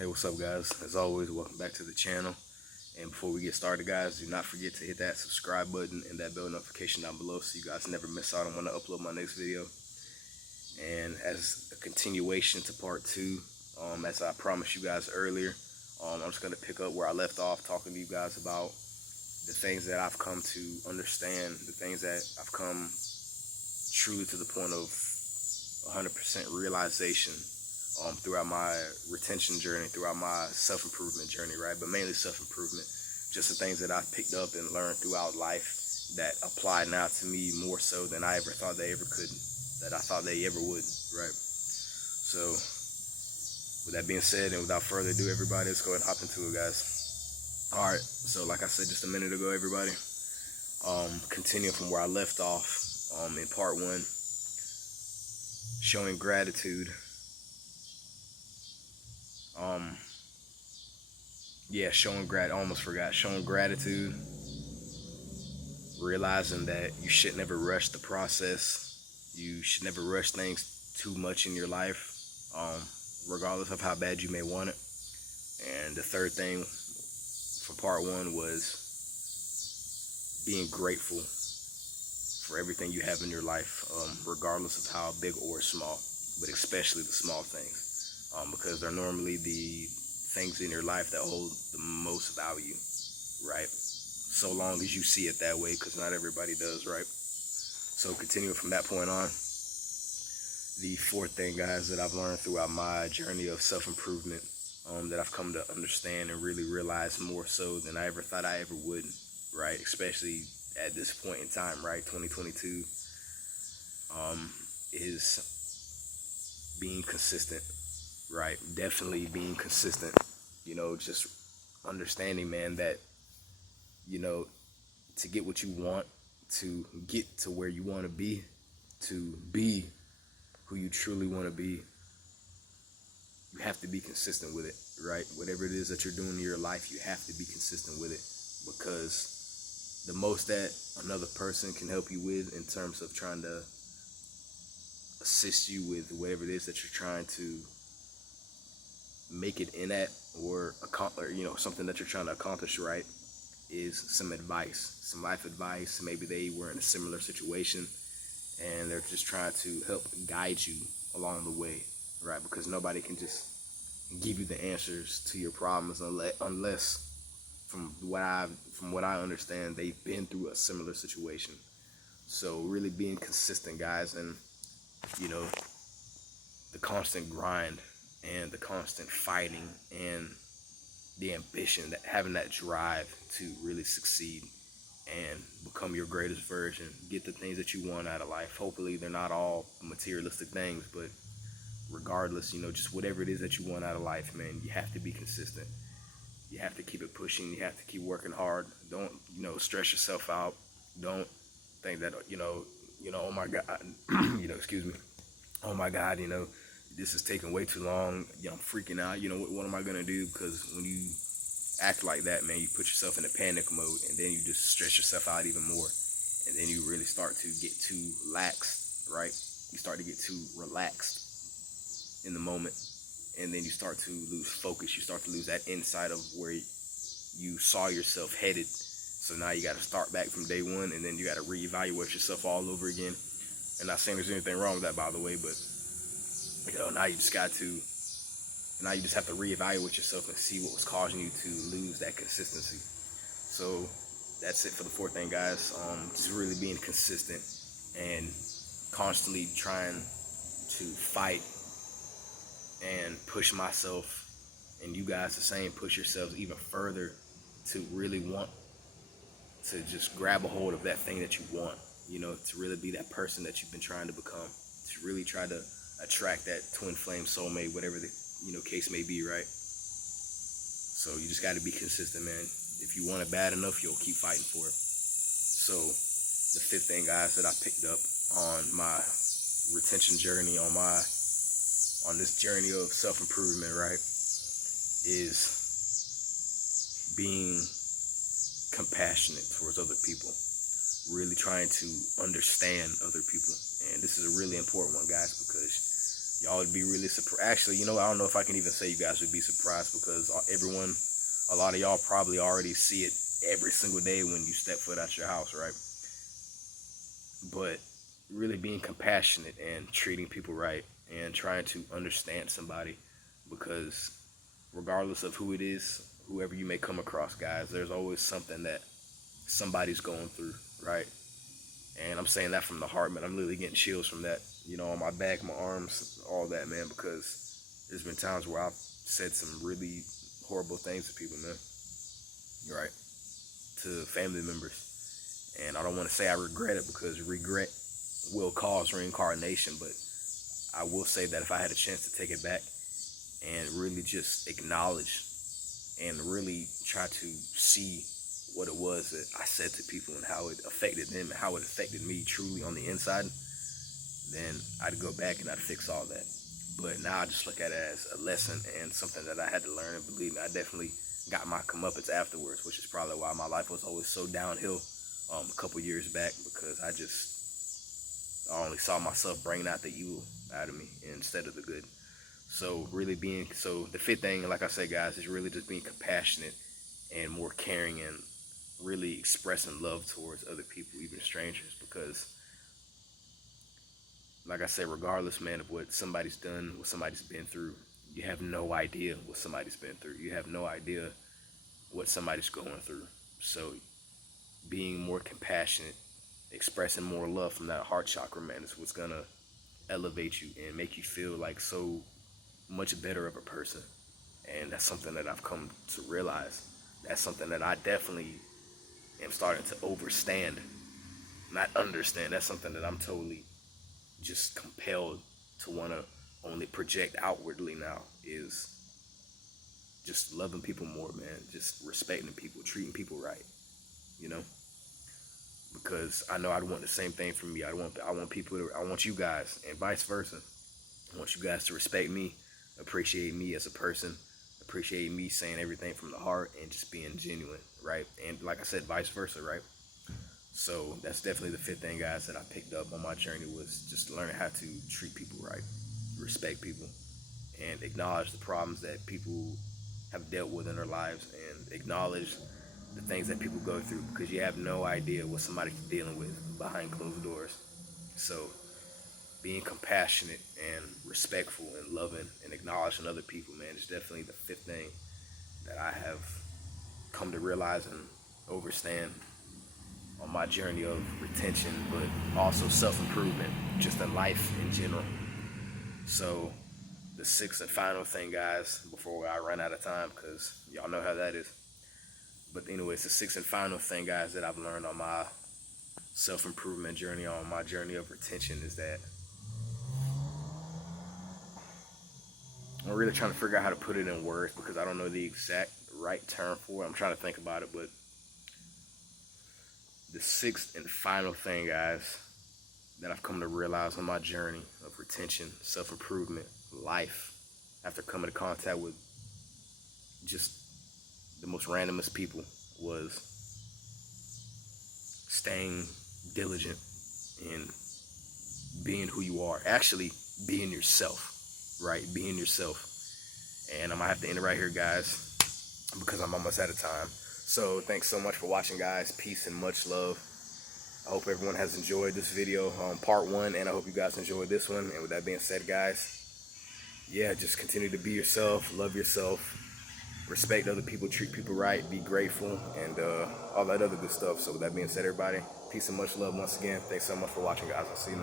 Hey, what's up, guys? As always, welcome back to the channel. And before we get started, guys, do not forget to hit that subscribe button and that bell notification down below so you guys never miss out on when I upload my next video. And as a continuation to part two, as I promised you guys earlier, I'm just going to pick up where I left off, talking to you guys about the things that I've come to understand, the things that I've come truly to the point of 100% realization throughout my retention journey, throughout my self-improvement journey, right? But mainly self-improvement, just the things that I've picked up and learned throughout life that apply now to me more so than I ever thought they ever could, that I thought they ever would, right? So with that being said, and without further ado, everybody, let's go ahead and hop into it, guys. All right, so like I said just a minute ago, everybody, continuing from where I left off in part one, showing gratitude. Showing gratitude, realizing that you should never rush the process. You should never rush things too much in your life, regardless of how bad you may want it. And the third thing for part one was being grateful for everything you have in your life, regardless of how big or small, but especially the small things, because they're normally the things in your life that hold the most value, right? So long as you see it that way, because not everybody does, right? So continuing from that point on, the fourth thing, guys, that I've learned throughout my journey of self-improvement, that I've come to understand and really realize more so than I ever thought I ever would, right? Especially at this point in time, right? 2022, is being consistent, right? Definitely being consistent, just understanding, man, that, to get what you want, to get to where you want to be who you truly want to be, you have to be consistent with it, right? Whatever it is that you're doing in your life, you have to be consistent with it, because the most that another person can help you with in terms of trying to assist you with whatever it is that you're trying to make it in at, or something that you're trying to accomplish, right, is some advice, some life advice. Maybe they were in a similar situation and they're just trying to help guide you along the way, right? Because nobody can just give you the answers to your problems unless from what I understand, they've been through a similar situation. So really being consistent, guys, and the constant grind and the constant fighting and the ambition, that having that drive to really succeed and become your greatest version, get the things that you want out of life. Hopefully they're not all materialistic things, but regardless, just whatever it is that you want out of life, man, you have to be consistent. You have to keep it pushing. You have to keep working hard. Don't, stress yourself out. Don't think that, oh my God, excuse me. Oh my God, this is taking way too long. I'm freaking out. What am I going to do? Because when you act like that, man, you put yourself in a panic mode, and then you just stress yourself out even more. And then you really start to get too lax, right? You start to get too relaxed in the moment. And then you start to lose focus. You start to lose that insight of where you saw yourself headed. So now you got to start back from day one, and then you got to reevaluate yourself all over again. And not saying there's anything wrong with that, by the way, but now you just have to reevaluate yourself and see what was causing you to lose that consistency. So that's it for the fourth thing, guys. Just really being consistent and constantly trying to fight and push myself, and you guys the same, push yourselves even further to really want to just grab a hold of that thing that you want, to really be that person that you've been trying to become, to really try to attract that twin flame soulmate, whatever the case may be, right? So you just got to be consistent, man. If you want it bad enough, you'll keep fighting for it. So the fifth thing, guys, that I picked up on my retention journey, on this journey of self-improvement, right, is being compassionate towards other people, really trying to understand other people. And this is a really important one, guys, because Y'all would be really surprised. Actually, you know, I don't know if I can even say you guys would be surprised, because everyone, a lot of y'all probably already see it every single day when you step foot out your house, right? But really being compassionate and treating people right and trying to understand somebody, because regardless of who it is, whoever you may come across, guys, there's always something that somebody's going through, right? And I'm saying that from the heart, man. I'm literally getting chills from that, you know, on my back, my arms, all that, man, because there's been times where I've said some really horrible things to people, man, right? To family members. And I don't want to say I regret it, because regret will cause reincarnation, but I will say that if I had a chance to take it back and really just acknowledge and really try to see what it was that I said to people and how it affected them and how it affected me truly on the inside, then I'd go back and I'd fix all that. But now I just look at it as a lesson and something that I had to learn. And believe me, I definitely got my comeuppance afterwards, which is probably why my life was always so downhill a couple years back, because I only saw myself bringing out the evil out of me instead of the good. So really the fifth thing, like I said, guys, is really just being compassionate and more caring, and really expressing love towards other people, even strangers, because like I said, regardless, man, of what somebody's done, what somebody's been through, you have no idea what somebody's been through. You have no idea what somebody's going through. So being more compassionate, expressing more love from that heart chakra, man, is what's gonna elevate you and make you feel like so much better of a person. And that's something that I've come to realize. That's something that I definitely am starting to overstand, not understand. That's something that I'm totally just compelled to want to only project outwardly now, is just loving people more, man. Just respecting people, treating people right, you know? Because I know I'd want the same thing from me. I want you guys, and vice versa. I want you guys to respect me, appreciate me as a person, appreciate me saying everything from the heart and just being genuine, right? And like I said, vice versa, right? So that's definitely the fifth thing, guys, that I picked up on my journey, was just learning how to treat people right, respect people, and acknowledge the problems that people have dealt with in their lives, and acknowledge the things that people go through, because you have no idea what somebody's dealing with behind closed doors. So being compassionate and respectful and loving and acknowledging other people, man, is definitely the fifth thing that I have come to realize and understand on my journey of retention, but also self-improvement, just in life in general. So the sixth and final thing, guys, before I run out of time, because y'all know how that is. But anyways, the sixth and final thing, guys, that I've learned on my self-improvement journey, on my journey of retention, is that I'm really trying to figure out how to put it in words, because I don't know the exact right term for it. I'm trying to think about it, but the sixth and final thing, guys, that I've come to realize on my journey of retention, self-improvement, life, after coming to contact with just the most randomest people, was staying diligent in being who you are. Actually, being yourself, right? Being yourself. And I'm gonna have to end it right here, guys, because I'm almost out of time. So thanks so much for watching, guys. Peace and much love. I hope everyone has enjoyed this video, part one, and I hope you guys enjoyed this one. And with that being said, guys, yeah, just continue to be yourself, love yourself, respect other people, treat people right, be grateful, and all that other good stuff. So with that being said, everybody, peace and much love once again. Thanks so much for watching, guys. I'll see you next time.